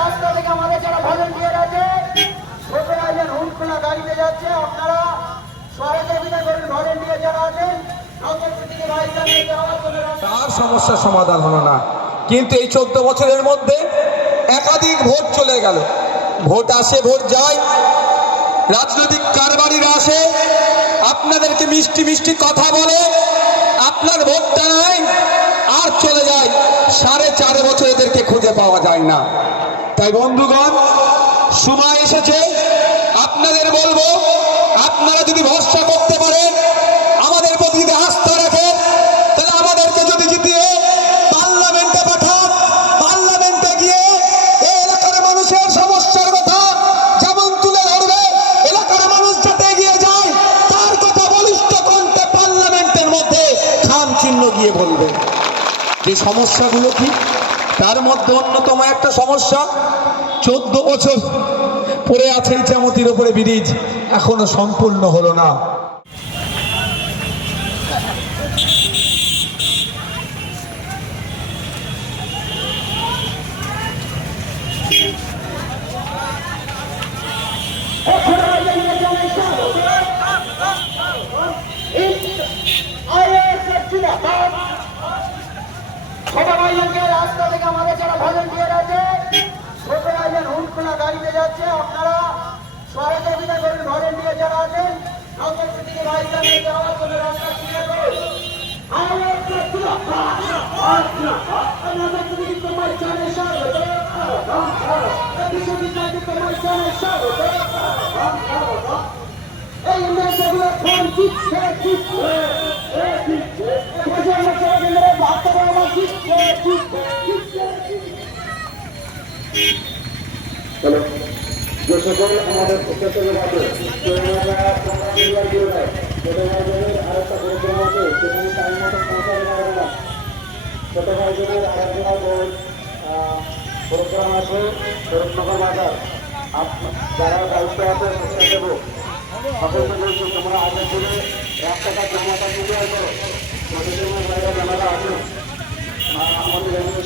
রাস্তা থেকে আমাদের যারা ভলেন্টিয়ার আছে যারা তার সমস্যার সমাধান হলো না। কিন্তু এই চোদ্দ বছরের মধ্যে একাধিক ভোট চলে গেল। ভোট আসে, ভোট যায়। রাজনৈতিক কারবারিরা আসে। আপনাদেরকে মিষ্টি মিষ্টি কথা বলে আপনার ভোটটা নাই আর চলে যায় সাড়ে চার বছর এদেরকে খুঁজে পাওয়া যায় না। তাই বন্ধুগণ, সময় এসেছে, আপনাদের বলব, আপনারা যদি ভরসা করতে পারেন, আমাদের প্রতি যদি আস্থা রাখেন, তাহলে আমাদেরকে যদি জিতিয়ে পার্লামেন্টে পাঠান, পার্লামেন্টে গিয়ে এই এলাকার মানুষের সমস্যার কথা যেমন তুলে ধরবে, এলাকার মানুষ যাতে এগিয়ে যায়, তার কথা বলিষ্ঠ কণ্ঠে পার্লামেন্টের মধ্যে খাম চিহ্ন গিয়ে বলবে। যে সমস্যাগুলো কি? তার মধ্যে অন্যতম একটা সমস্যা, চোদ্দ বছর পড়ে আছে ইচামতির উপরে ব্রিজ, এখনও সম্পূর্ণ হলো না। ছোট ভাইয়াকে রাস্তা থেকে আমাদের যারা ভলেন্টিয়ার আছে ছোট আইলেন হুমখোলা গাড়িতে যাচ্ছে, আপনারা সহযোগিতা করুন ভলেন্টিয়ার যারা আছেন নগরপতি ভাইজানকে যাওয়ার জন্য রাস্তা ক্লিয়ার করুন। এই মেয়েগুলো ফোন দিচ্ছে দিচ্ছে বাচ্চারা আমার দিচ্ছে দিচ্ছে হ্যালো যে সকল আমাদের প্রত্যেকের আছে ছোট ভাইজনের আরেকটা প্রোগ্রাম আছে সেখানে টাইম মতো পৌঁছাতে পারবে না ছোট ভাইজনের আরেকটা প্রোগ্রাম আছে শরৎনগর বাজার। যারা দায়িত্ব আছে স্বেচ্ছাসেবক সকলকে বলছি তোমরা আগের দিনে এক টাকা আমাদের